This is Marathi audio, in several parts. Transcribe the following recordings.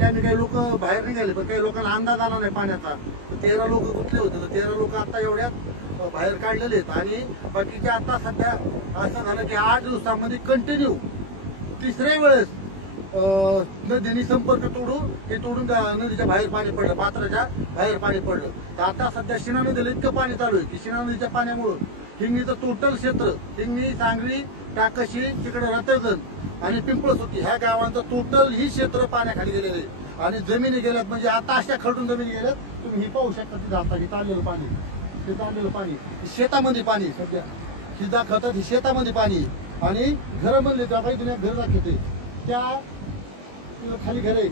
त्यातले आम्ही काही लोक बाहेर निघाले, पण काही लोकांना अंदाज आला नाही पाण्याचा. 13 लोक गुंतले होते, तर 13 लोक आता एवढ्यात बाहेर काढलेले आहेत. आणि बाकीचे आता सध्या असं झालं की 8 दिवसामध्ये कंटिन्यू तिसऱ्या वेळेस नदीने संपर्क तोडून नदीच्या बाहेर पाणी पडलं, पात्राच्या बाहेर पाणी पडलं. तर आता सध्या शिना नदीला इतकं पाणी चालू आहे की शिना नदीच्या पाण्यामुळं हिंगणीचं टोटल क्षेत्र, हिंगणी, सांगली, टाकशी, तिकडे रतळगण आणि पिंपळसुकी ह्या गावांचं टोटल ही क्षेत्र पाण्याखाली गेलेलं आहे. आणि जमिनी गेल्यात, म्हणजे आता अशा खडून जमिनी गेल्यात. तुम्ही ही पाहू शकता, तिथं आता हे चाललेलं पाणी, हे चाललेलं पाणी शेतामध्ये पाणी सध्या ही दाखवतात, ही शेतामध्ये पाणी. आणि घरं म्हणले त्या काही दुनिया घर दाखवते, त्या खाली घर आहे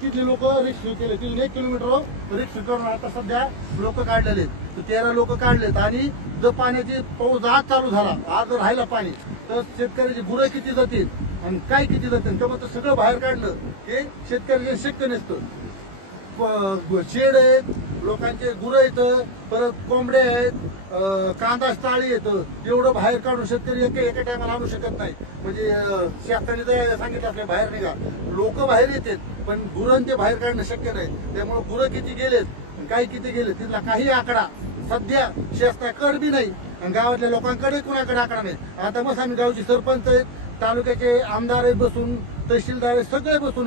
तिथले लोक रिक्षा केले, तिथून 1 किलोमीटर रिक्षा करून आता सध्या लोक काढलेले आहेत. 13 लोक काढलेत. आणि जर पाण्याची पाऊस आज चालू झाला, आज जर राहिला पाणी, तर शेतकऱ्याची गुरं किती जातील आणि काय किती जातील, त्यामुळे तर सगळं बाहेर काढलं हे शेतकऱ्याचे शक्य नसतं. शेड आहेत, लोकांचे गुरं येतं, परत कोंबडे आहेत, कांदा चाळी येतं, एवढं बाहेर काढून शेतकरी एका टायमाला आणू शकत नाही. म्हणजे शासनाने तर सांगितलं आपल्या बाहेर निघा, लोक बाहेर येतात पण गुरं ते बाहेर काढणं शक्य नाही. त्यामुळे गुरं किती गेलेत, काय किती गेले, तिथला काही आकडा सध्या शासनाकडे बी नाही आणि गावातल्या लोकांकडे कुणाकडे आकडा नाही. आता मग आम्ही गावचे सरपंच आहेत, तालुक्याचे आमदार आहेत बसून, तहसीलदार आहेत, सगळे बसून आहेत.